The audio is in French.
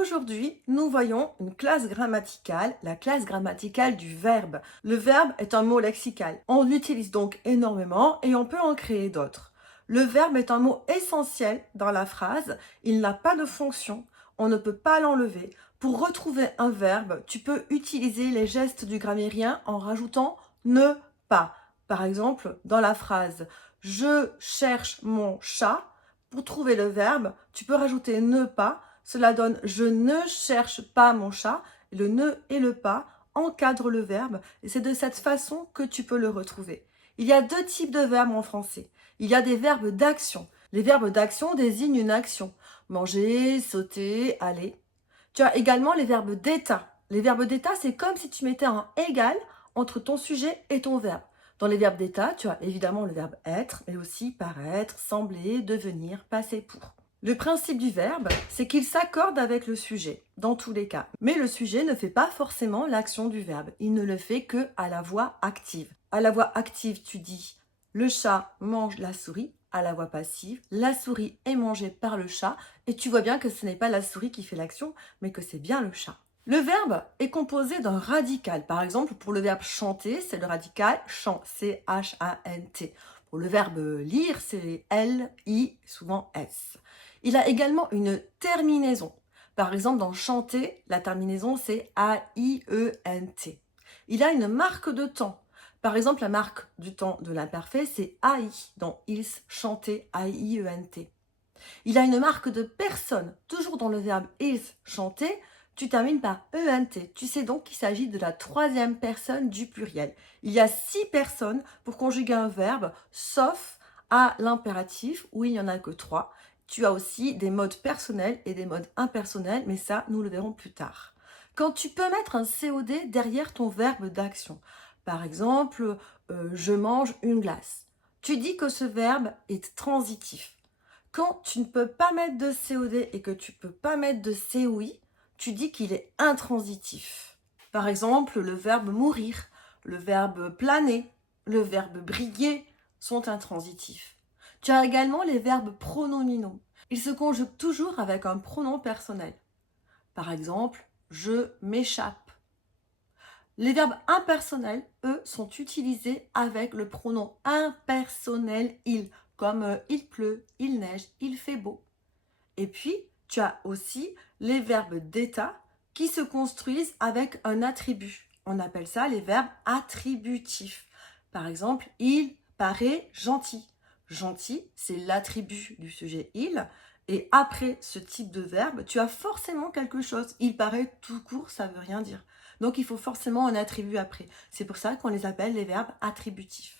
Aujourd'hui, nous voyons une classe grammaticale, la classe grammaticale du verbe. Le verbe est un mot lexical. On l'utilise donc énormément et on peut en créer d'autres. Le verbe est un mot essentiel dans la phrase. Il n'a pas de fonction. On ne peut pas l'enlever. Pour retrouver un verbe, tu peux utiliser les gestes du grammairien en rajoutant ne pas. Par exemple, dans la phrase « Je cherche mon chat », pour trouver le verbe, tu peux rajouter ne pas. Cela donne « je ne cherche pas mon chat ». Le ne et le pas encadrent le verbe et c'est de cette façon que tu peux le retrouver. Il y a deux types de verbes en français. Il y a des verbes d'action. Les verbes d'action désignent une action. Manger, sauter, aller. Tu as également les verbes d'état. Les verbes d'état, c'est comme si tu mettais un égal entre ton sujet et ton verbe. Dans les verbes d'état, tu as évidemment le verbe être, mais aussi paraître, sembler, devenir, passer pour. Le principe du verbe, c'est qu'il s'accorde avec le sujet, dans tous les cas. Mais le sujet ne fait pas forcément l'action du verbe. Il ne le fait que à la voix active. À la voix active, tu dis « le chat mange la souris ». À la voix passive, la souris est mangée par le chat. Et tu vois bien que ce n'est pas la souris qui fait l'action, mais que c'est bien le chat. Le verbe est composé d'un radical. Par exemple, pour le verbe chanter, c'est le radical chant, C-H-A-N-T. Pour le verbe lire, c'est L-I, souvent S. Il a également une terminaison. Par exemple, dans chanter, la terminaison, c'est A-I-E-N-T. Il a une marque de temps. Par exemple, la marque du temps de l'imparfait, c'est AI, dans ils chanter, A-I-E-N-T. Il a une marque de personne. Toujours dans le verbe ils chanter, tu termines par ENT. Tu sais donc qu'il s'agit de la troisième personne du pluriel. Il y a 6 personnes pour conjuguer un verbe, sauf à l'impératif, où il n'y en a que 3. Tu as aussi des modes personnels et des modes impersonnels, mais ça, nous le verrons plus tard. Quand tu peux mettre un COD derrière ton verbe d'action, par exemple, je mange une glace, tu dis que ce verbe est transitif. Quand tu ne peux pas mettre de COD et que tu ne peux pas mettre de COI, tu dis qu'il est intransitif. Par exemple, le verbe mourir, le verbe planer, le verbe briller sont intransitifs. Tu as également les verbes pronominaux. Ils se conjuguent toujours avec un pronom personnel. Par exemple, je m'échappe. Les verbes impersonnels, eux, sont utilisés avec le pronom impersonnel il, comme il pleut, il neige, il fait beau. Et puis, tu as aussi les verbes d'état qui se construisent avec un attribut. On appelle ça les verbes attributifs. Par exemple, il paraît gentil. Gentil, c'est l'attribut du sujet il. Et après ce type de verbe, tu as forcément quelque chose. Il paraît tout court, ça ne veut rien dire. Donc, il faut forcément un attribut après. C'est pour ça qu'on les appelle les verbes attributifs.